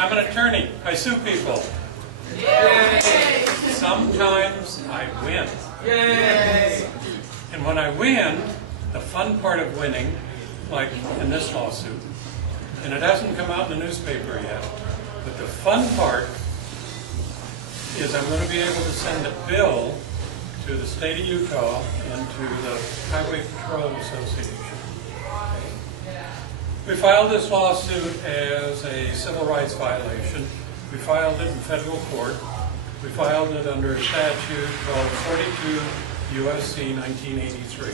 I'm an attorney. I sue people. Yay! Sometimes I win. Yay! And when I win, the fun part of winning, like in this lawsuit, and it hasn't come out in the newspaper yet, but the fun part is I'm going to be able to send a bill to the state of Utah and to the Highway Patrol Association. We filed this lawsuit as a civil rights violation. We filed it in federal court. We filed it under a statute called 42 U.S.C. 1983.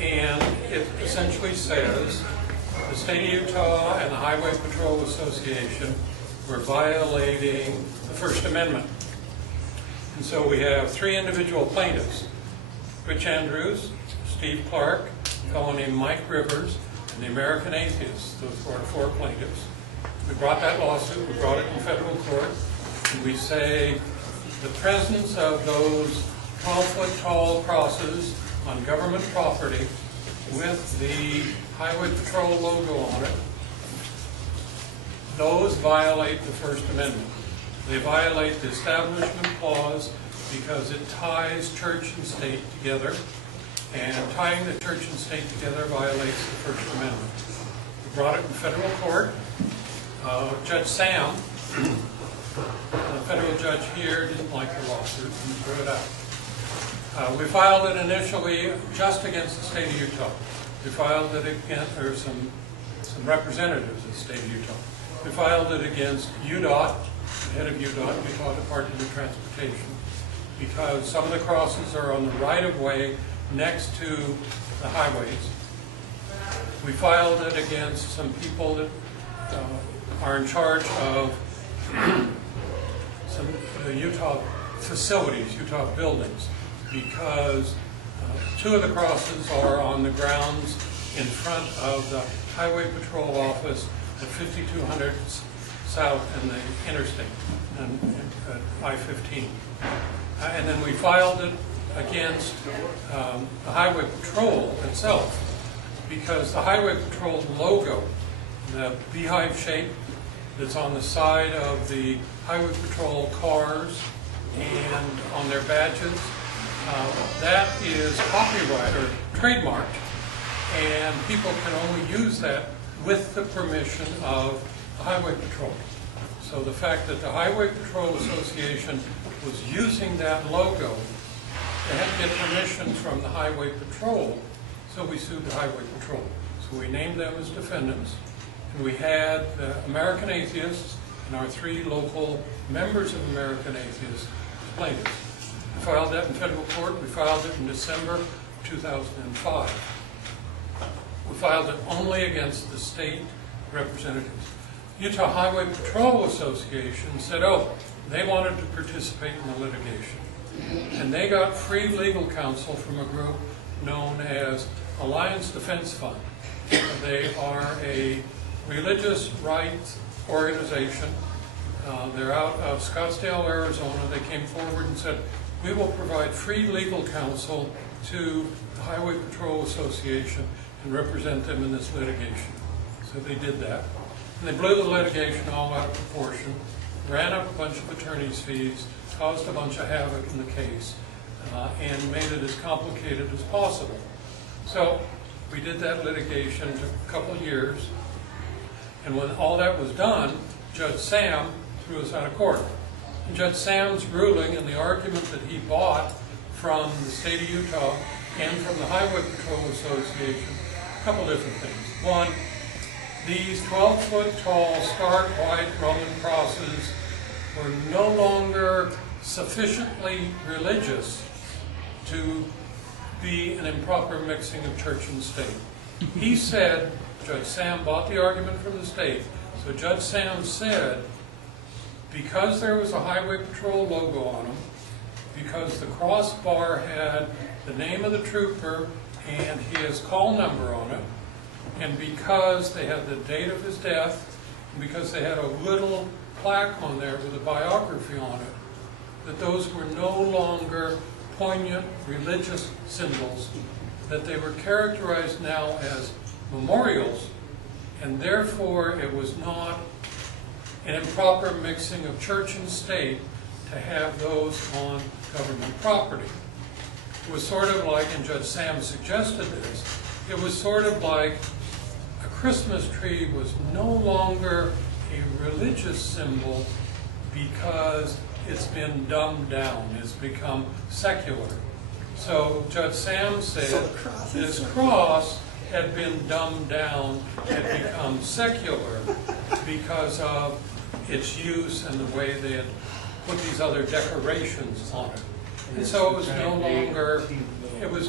And it essentially says the state of Utah and the Highway Patrol Association were violating the First Amendment. And so we have three individual plaintiffs: Rich Andrews, Steve Clark, a fellow named Mike Rivers, and the American Atheists. Those were our four plaintiffs. We brought that lawsuit, we brought it in federal court, and we say the presence of those 12-foot tall crosses on government property with the Highway Patrol logo on it, those violate the First Amendment. They violate the Establishment Clause because it ties church and state together, and tying the church and state together violates the First Amendment. We brought it in federal court. Judge Sam, the federal judge here, didn't like the lawsuit and threw it out. We filed it initially just against the state of Utah. We filed it against, or some representatives of the state of Utah. We filed it against UDOT, the head of UDOT, Utah Department of Transportation, because some of the crosses are on the right-of-way next to the highways. We filed it against some people that are in charge of some Utah facilities, Utah buildings, because two of the crosses are on the grounds in front of the Highway Patrol office at 5200 South and the interstate, and I-15. And then we filed it against the Highway Patrol itself, because the Highway Patrol logo, the beehive shape that's on the side of the Highway Patrol cars and on their badges, that is copyright or trademarked, and people can only use that with the permission of the Highway Patrol. So the fact that the Highway Patrol Association was using that logo, they had to get permission from the Highway Patrol, so we sued the Highway Patrol. So we named them as defendants, and we had the American Atheists and our three local members of American Atheists as plaintiffs. We filed that in federal court. We filed it in December 2005. We filed it only against the state representatives. Utah Highway Patrol Association said, oh, they wanted to participate in the litigation. And they got free legal counsel from a group known as Alliance Defense Fund. They are a religious rights organization. They're out of Scottsdale, Arizona. They came forward and said, we will provide free legal counsel to the Highway Patrol Association and represent them in this litigation. So they did that. And they blew the litigation all out of proportion, ran up a bunch of attorney's fees, caused a bunch of havoc in the case, and made it as complicated as possible. So we did that litigation. It took a couple of years. And when all that was done, Judge Sam threw us out of court. And Judge Sam's ruling and the argument that he bought from the state of Utah and from the Highway Patrol Association, a couple different things. One, these 12-foot tall, stark white Roman crosses were no longer sufficiently religious to be an improper mixing of church and state. He said, Judge Sam bought the argument from the state, so Judge Sam said, because there was a Highway Patrol logo on them, because the crossbar had the name of the trooper and his call number on it, and because they had the date of his death, and because they had a little plaque on there with a biography on it, that those were no longer poignant religious symbols, that they were characterized now as memorials, and therefore it was not an improper mixing of church and state to have those on government property. It was sort of like, and Judge Sam suggested this, it was sort of like a Christmas tree was no longer a religious symbol because it's been dumbed down, it's become secular. So Judge Sam said this cross had been dumbed down, had become secular because of its use and the way they had put these other decorations on it. And so it was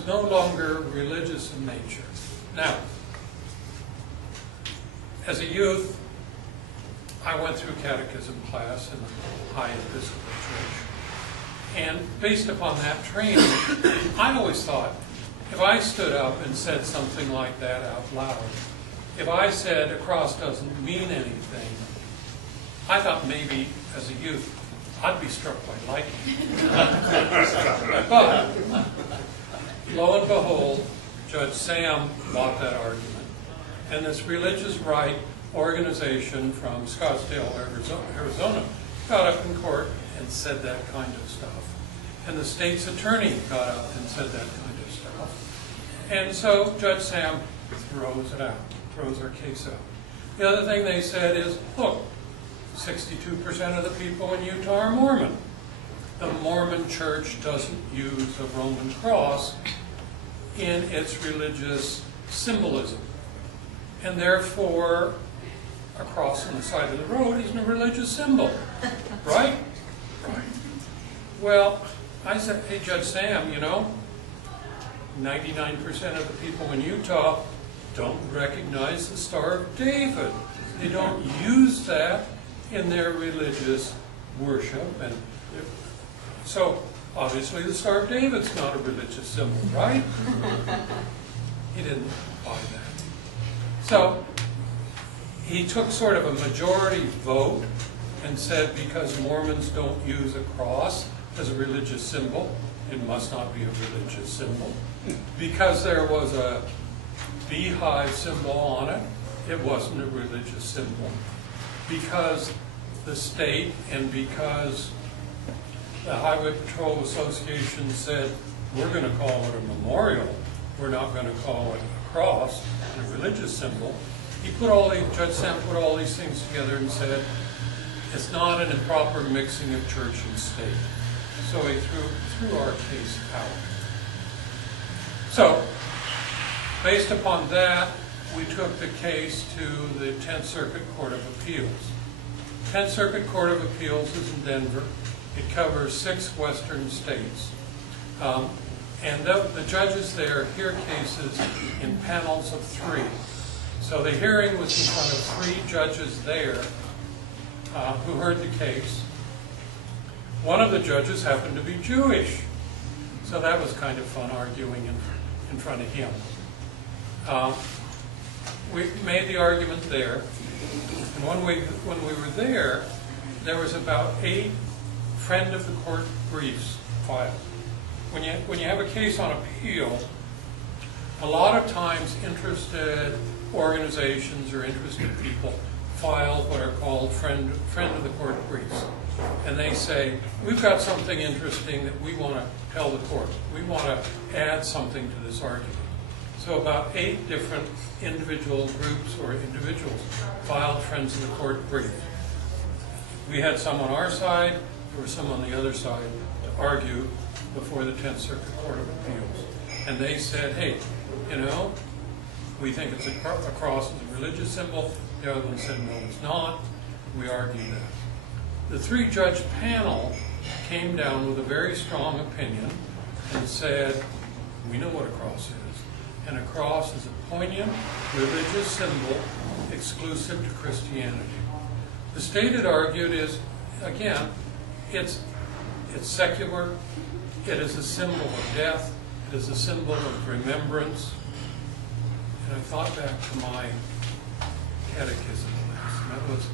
no longer religious in nature. Now, as a youth, I went through catechism class in the High Episcopal Church. And based upon that training, I always thought, if I stood up and said something like that out loud, if I said a cross doesn't mean anything, I thought maybe as a youth, I'd be struck by lightning. But, lo and behold, Judge Sam bought that argument. And this religious right organization from Scottsdale, Arizona, got up in court and said that kind of stuff. And the state's attorney got up and said that kind of stuff. And so Judge Sam throws it out, throws our case out. The other thing they said is, look, 62% of the people in Utah are Mormon. The Mormon church doesn't use a Roman cross in its religious symbolism. And therefore, a cross on the side of the road isn't a religious symbol. Right? Right. Well, I said, hey, Judge Sam, 99% of the people in Utah don't recognize the Star of David. They don't use that in their religious worship. And so, obviously, the Star of David's not a religious symbol, right? He didn't buy that. So, he took sort of a majority vote and said because Mormons don't use a cross as a religious symbol, it must not be a religious symbol. Because there was a beehive symbol on it, it wasn't a religious symbol. Because the state and because the Highway Patrol Association said, we're going to call it a memorial, we're not going to call it a cross, a religious symbol, Judge Sam put all these things together and said, it's not an improper mixing of church and state. So he threw our case out. So, based upon that, we took the case to the 10th Circuit Court of Appeals. 10th Circuit Court of Appeals is in Denver. It covers 6 western states. And the judges there hear cases in panels of 3. So the hearing was in front of 3 judges there who heard the case. One of the judges happened to be Jewish. So that was kind of fun arguing in front of him. We made the argument there. And when we were there, there was about 8 friend of the court briefs filed. When you have a case on appeal, a lot of times interested organizations or interested people file what are called friend of the court briefs. And they say, we've got something interesting that we want to tell the court. We want to add something to this argument. So about 8 different individual groups or individuals filed friends of the court brief. We had some on our side, there was some on the other side to argue before the 10th Circuit Court of Appeals. And they said, hey, we think it's a cross is a religious symbol. The other one said, no, it's not. We argued that. The 3-judge panel came down with a very strong opinion and said, we know what a cross is. And a cross is a poignant religious symbol exclusive to Christianity. The state had argued is, again, it's secular, it is a symbol of death, it is a symbol of remembrance. And I thought back to my catechism class, and that was,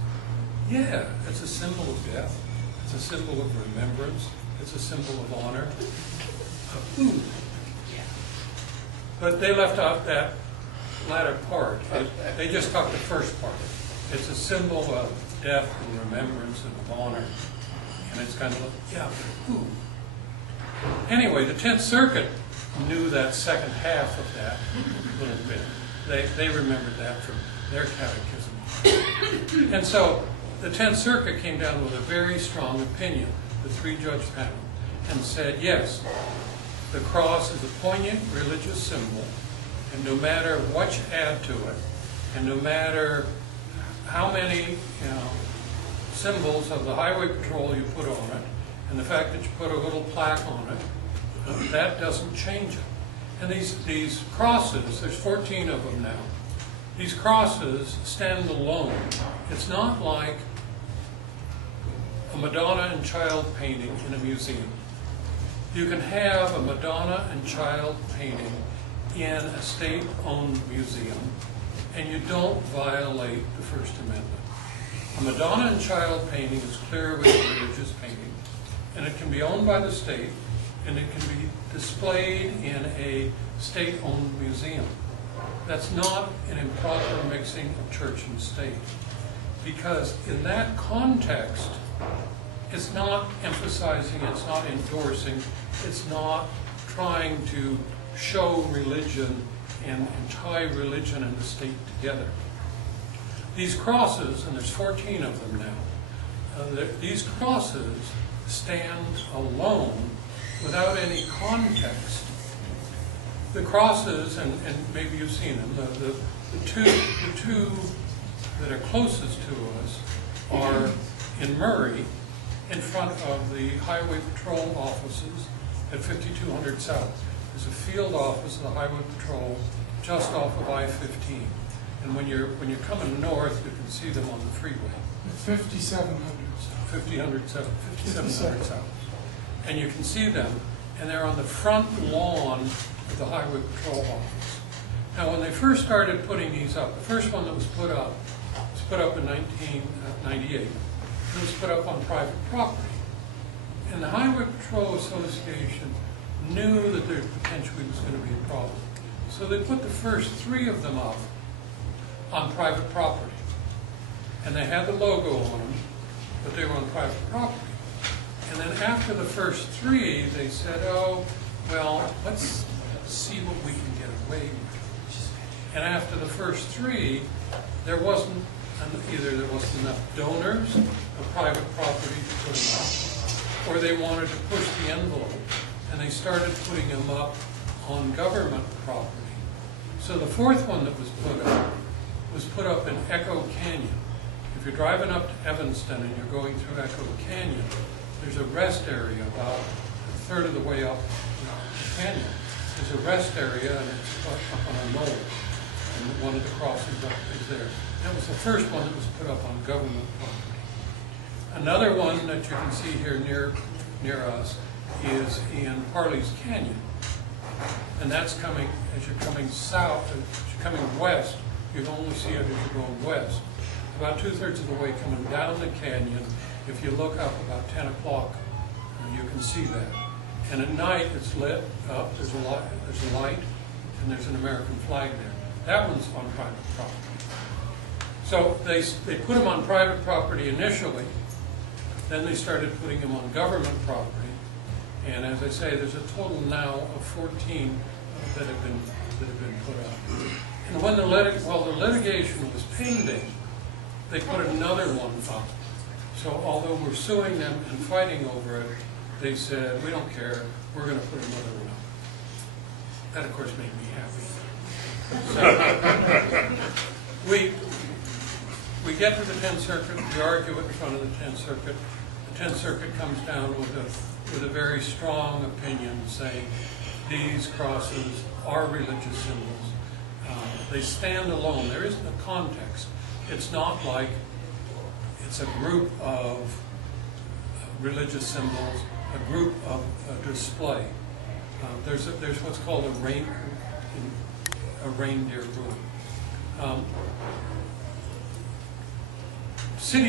yeah, it's a symbol of death, it's a symbol of remembrance, it's a symbol of honor, of food. But they left out that latter part. They just talked the first part. It's a symbol of death in remembrance of Barnard. And it's kind of like, yeah, but who? Anyway, the 10th Circuit knew that second half of that a little bit. They remembered that from their catechism. And so the 10th Circuit came down with a very strong opinion, the three-judge panel, and said, yes, the cross is a poignant religious symbol, and no matter what you add to it, and no matter how many symbols of the highway patrol you put on it, and the fact that you put a little plaque on it, that doesn't change it. And these crosses, there's 14 of them now, these crosses stand alone. It's not like a Madonna and child painting in a museum. You can have a Madonna and child painting in a state-owned museum, and you don't violate the First Amendment. A Madonna and child painting is clearly a religious painting, and it can be owned by the state, and it can be displayed in a state-owned museum. That's not an improper mixing of church and state, because in that context, it's not emphasizing, it's not endorsing, it's not trying to show religion and tie religion and the state together. These crosses, and there's 14 of them now, these crosses stand alone without any context. The crosses, and maybe you've seen them, the two that are closest to us are in Murray, in front of the Highway Patrol offices at 5200 South. There's a field office of the Highway Patrol just off of I-15. And when you're coming north, you can see them on the freeway. 5700. 5700 South. And you can see them, and they're on the front lawn of the Highway Patrol office. Now, when they first started putting these up, the first one that was put up in 1998. It was put up on private property. And the Highway Patrol Association knew that there potentially was going to be a problem. So they put the first 3 of them up on private property. And they had the logo on them, but they were on private property. And then after the first 3, they said, oh, well, let's see what we can get away with. And after the first 3, there wasn't enough donors of private property to put them up, or they wanted to push the envelope, and they started putting them up on government property. So the 4th one that was put up in Echo Canyon. If you're driving up to Evanston and you're going through Echo Canyon, there's a rest area about a third of the way up the canyon. There's a rest area, and it's up on a knoll, and one of the crossings up is there. That was the first one that was put up on government property. Another one that you can see here near us is in Parley's Canyon. And that's coming, as you're coming south, as you're coming west, you can only see it as you're going west. About 2/3 of the way coming down the canyon, if you look up about 10 o'clock, you can see that. And at night it's lit up, there's a light, and there's an American flag there. That one's on private property. So they put them on private property initially, then they started putting them on government property, and as I say, there's a total now of 14 that have been put up. And when the litigation was pending, they put another one up. So although we're suing them and fighting over it, they said, we don't care, we're going to put another one up. That, of course, made me happy. So, we get to the 10th Circuit, we argue it in front of the 10th Circuit. The 10th Circuit comes down with a very strong opinion saying these crosses are religious symbols. They stand alone. There isn't a context. It's not like it's a group of religious symbols, a group of display. There's what's called a reindeer rule. City